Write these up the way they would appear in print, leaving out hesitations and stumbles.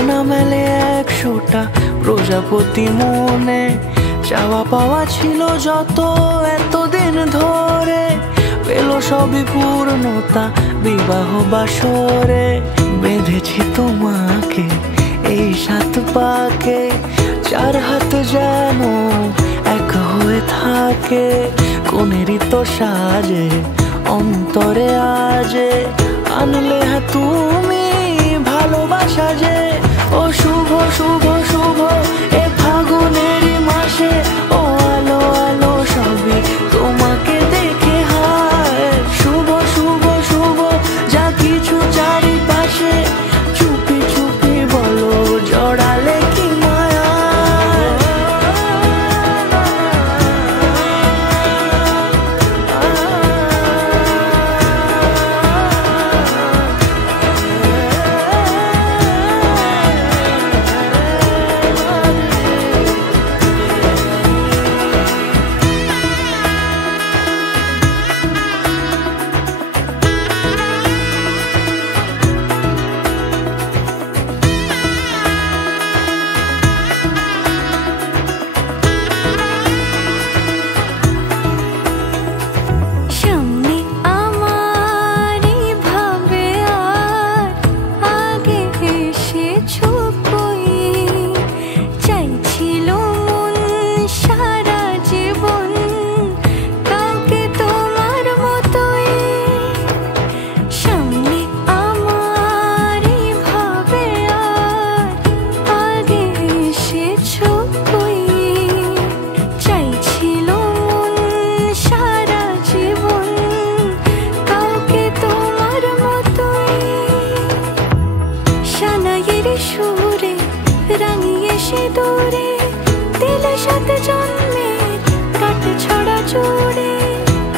ডানা মেলে 100টা প্রজাপতি মনে, চাওয়া পাওয়া ছিল যত এতদিন ধরে, পেল সবই পূর্ণতা বিবাহ বাসরে। বেঁধেছি তোমাকে এই 7 পাকে, 4 হাত যেন এক হয়ে থাকে। কোনেরই তো সাজে অন্তরে আজে, আনলে হ্যাঁ তুমি ভালোবাসা যে। ও শুভ শুভ শুভ এ ফাগুনেরই মাসে, ও আলো আলো সবই তোমাকে দেখে হায়। শুভ শুভ শুভ যা কিছু চারিপাশে, চুপি চুপি বলো জড়ালে কি মায়া।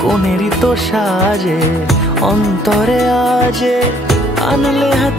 কোনেরই তো সাজে অন্তরে আজে, আনলে হ্যাঁ